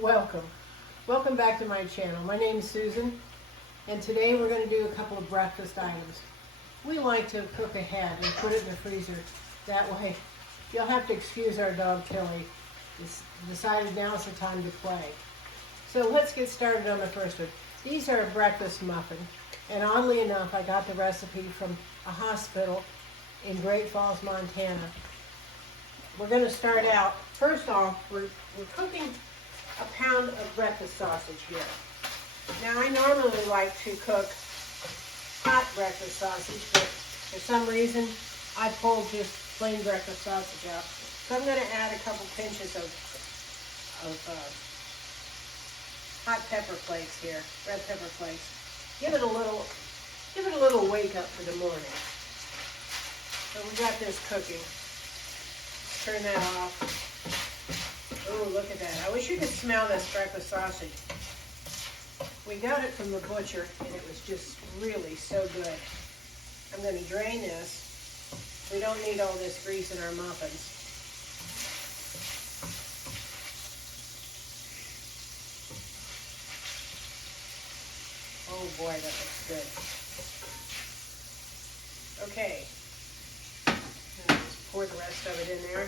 Welcome. Welcome back to my channel. My name is Susan, and today we're going to do a couple of breakfast items. We like to cook ahead and put it in the freezer. That way, you'll have to excuse our dog Tilly. He's decided now's the time to play. So let's get started on the first one. These are a breakfast muffin, and oddly enough, I got the recipe from a hospital in Great Falls, Montana. We're going to start out, first off, we're cooking a pound of breakfast sausage here. Now I normally like to cook hot breakfast sausage, but for some reason I pulled just plain breakfast sausage out. So I'm going to add a couple pinches of hot pepper flakes here, red pepper flakes. Give it a little wake up for the morning. So we got this cooking. Turn that off. Oh, look at that. I wish you could smell this breakfast sausage. We got it from the butcher, and it was just really so good. I'm going to drain this. We don't need all this grease in our muffins. Oh boy, that looks good. Okay. Just pour the rest of it in there.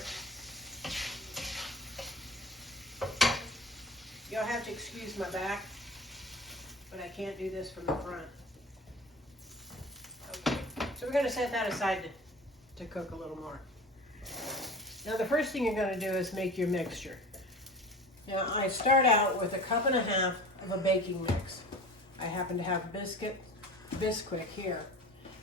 You'll have to excuse my back, but I can't do this from the front. Okay, so we're going to set that aside to cook a little more. Now the first thing you're going to do is make your mixture. Now I start out with 1.5 cups of a baking mix. I happen to have Bisquick here.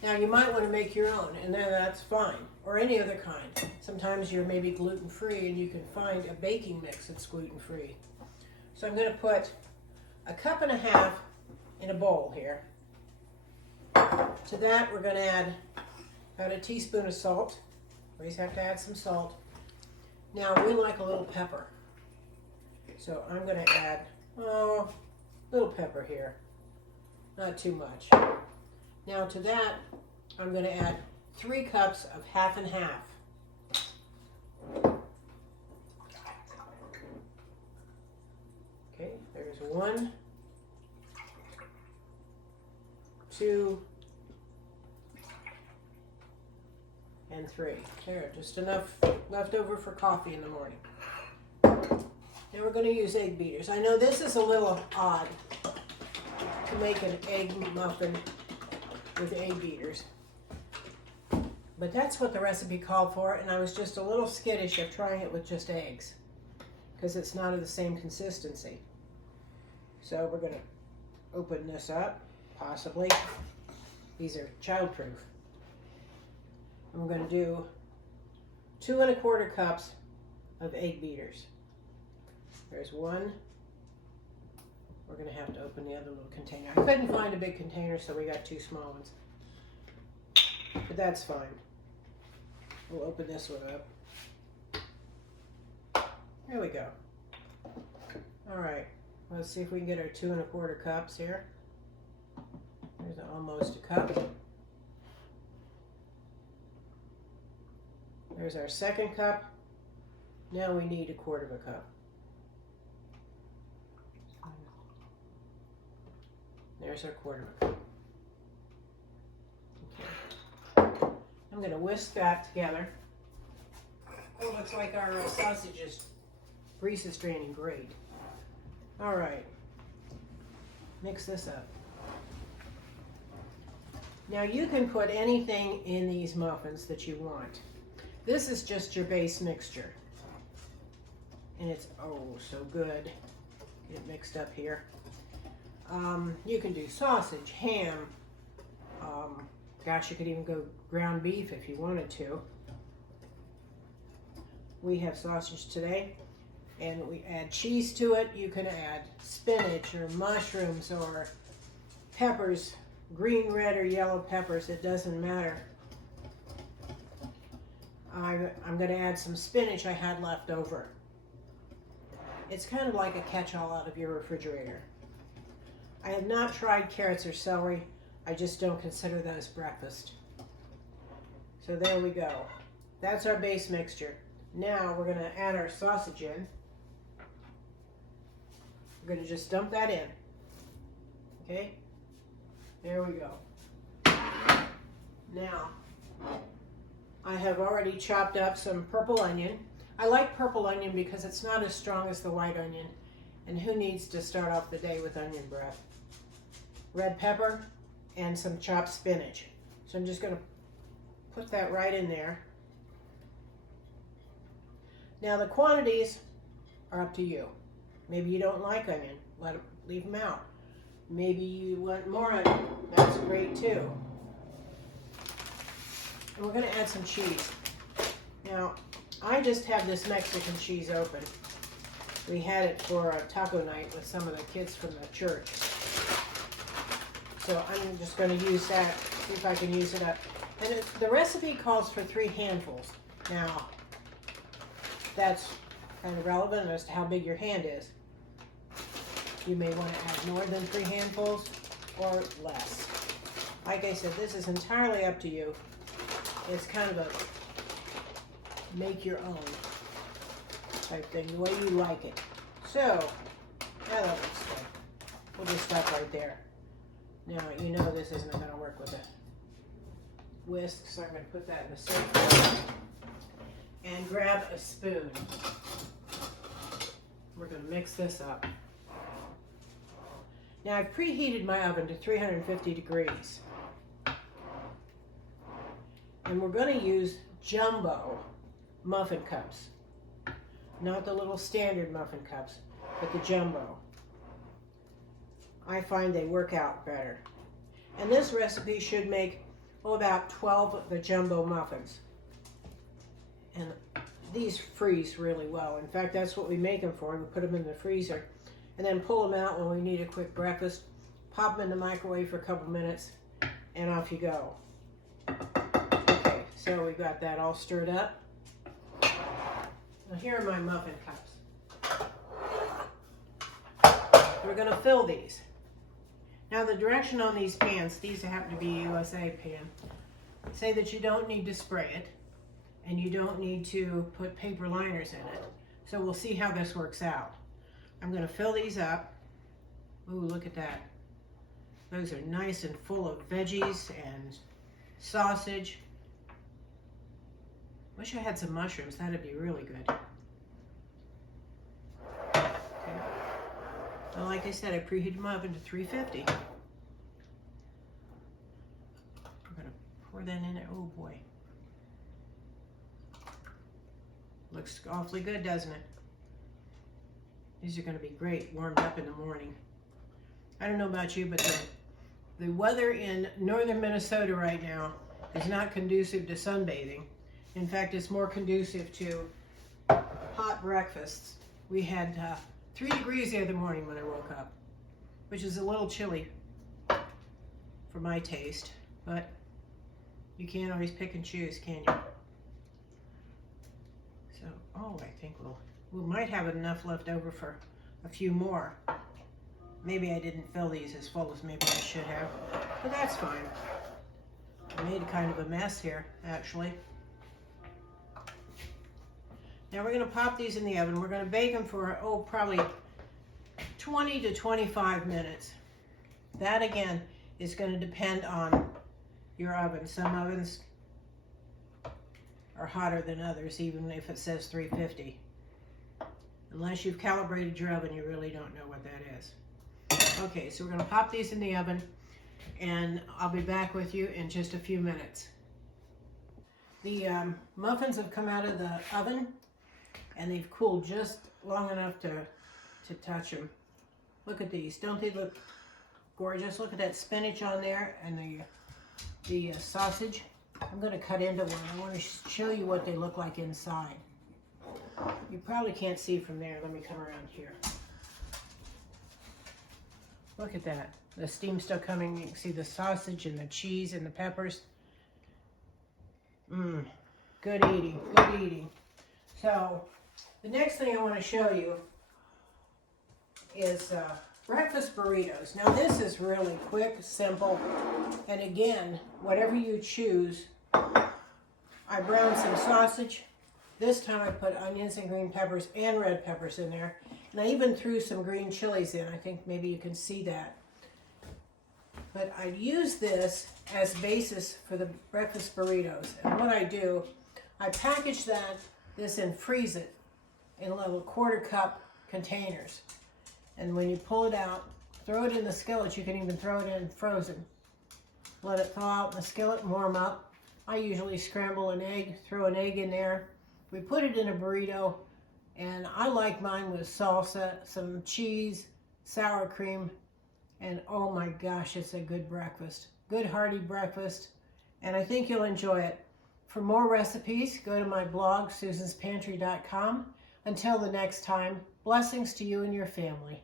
Now you might want to make your own, and then that's fine, or any other kind. Sometimes you're maybe gluten-free and you can find a baking mix that's gluten-free. So I'm going to put 1.5 cups in a bowl here. To that we're going to add about a teaspoon of salt. Always have to add some salt. Now we like a little pepper. So I'm going to add a little pepper here. Not too much. Now to that I'm going to add 3 cups of half and half. Okay, there's 1, 2, and 3. There, just enough left over for coffee in the morning. Now we're going to use egg beaters. I know this is a little odd to make an egg muffin with egg beaters, but that's what the recipe called for, and I was just a little skittish of trying it with just eggs because it's not of the same consistency. So we're going to open this up, possibly. These are childproof. And we're going to do 2¼ cups of egg beaters. There's 1. We're going to have to open the other little container. I couldn't find a big container, so we got 2 small ones. But that's fine. We'll open this one up. There we go. All right. Let's see if we can get our 2¼ cups here. There's almost a cup. There's our 2nd cup. Now we need 1/4 cup. There's our 1/4 cup. Okay. I'm going to whisk that together. Oh, looks like our grease is draining great. All right, mix this up. Now you can put anything in these muffins that you want. This is just your base mixture. And it's oh so good. Get it mixed up here. You can do sausage, ham. Gosh, you could even go ground beef if you wanted to. We have sausage today. And we add cheese to it. You can add spinach or mushrooms or peppers, green, red, or yellow peppers. It doesn't matter. I'm going to add some spinach I had left over. It's kind of like a catch-all out of your refrigerator. I have not tried carrots or celery. I just don't consider those breakfast. So there we go. That's our base mixture. Now we're going to add our sausage in. We're going to just dump that in. Okay? There we go. Now, I have already chopped up some purple onion. I like purple onion because it's not as strong as the white onion. And who needs to start off the day with onion breath? Red pepper and some chopped spinach. So I'm just going to put that right in there. Now the quantities are up to you. Maybe you don't like onion, leave them out. Maybe you want more onion, that's great too. And we're going to add some cheese. Now, I just have this Mexican cheese open. We had it for a taco night with some of the kids from the church. So I'm just going to use that, see if I can use it up. And the recipe calls for 3 handfuls. Now, that's kind of relevant as to how big your hand is. You may want to add more than 3 handfuls or less. Like I said, this is entirely up to you. It's kind of a make your own type thing, the way you like it. So, that looks good. We'll just stop right there. Now, you know this isn't going to work with a whisk, so I'm going to put that in the sink and grab a spoon. We're going to mix this up. Now, I've preheated my oven to 350 degrees. And we're going to use jumbo muffin cups. Not the little standard muffin cups, but the jumbo. I find they work out better. And this recipe should make, about 12 of the jumbo muffins. And these freeze really well. In fact, that's what we make them for. We put them in the freezer and then pull them out when we need a quick breakfast, pop them in the microwave for a couple minutes, and off you go. Okay, so we've got that all stirred up. Now here are my muffin cups. We're going to fill these. Now the direction on these pans, these happen to be USA pan, say that you don't need to spray it and you don't need to put paper liners in it. So we'll see how this works out. I'm going to fill these up. Ooh, look at that. Those are nice and full of veggies and sausage. Wish I had some mushrooms. That'd be really good. Okay. Well, like I said, I preheated my oven to 350. I'm going to pour that in there. Oh boy. Looks awfully good, doesn't it? These are going to be great warmed up in the morning. I don't know about you, but the weather in northern Minnesota right now is not conducive to sunbathing. In fact, it's more conducive to hot breakfasts. We had 3 degrees the other morning when I woke up, which is a little chilly for my taste, but you can't always pick and choose, can you? So, oh, I think we might have enough left over for a few more. Maybe I didn't fill these as full as maybe I should have, but that's fine. I made kind of a mess here, actually. Now we're going to pop these in the oven. We're going to bake them for, probably 20 to 25 minutes. That, again, is going to depend on your oven. Some ovens are hotter than others, even if it says 350. Unless you've calibrated your oven, you really don't know what that is. Okay, so we're going to pop these in the oven, and I'll be back with you in just a few minutes. The muffins have come out of the oven, and they've cooled just long enough to touch them. Look at these. Don't they look gorgeous? Look at that spinach on there and the sausage. I'm going to cut into one. I want to show you what they look like inside. You probably can't see from there. Let me come around here. Look at that. The steam's still coming. You can see the sausage and the cheese and the peppers. Mmm. Good eating. Good eating. So, the next thing I want to show you is breakfast burritos. Now this is really quick, simple, and again, whatever you choose. I browned some sausage. This time I put onions and green peppers and red peppers in there. And I even threw some green chilies in. I think maybe you can see that. But I use this as basis for the breakfast burritos. And what I do, I package this and freeze it in little 1/4 cup containers. And when you pull it out, throw it in the skillet. You can even throw it in frozen. Let it thaw out in the skillet and warm up. I usually scramble an egg, throw an egg in there. We put it in a burrito, and I like mine with salsa, some cheese, sour cream, and oh my gosh, it's a good breakfast. Good hearty breakfast, and I think you'll enjoy it. For more recipes, go to my blog, susanspantry.com. Until the next time, blessings to you and your family.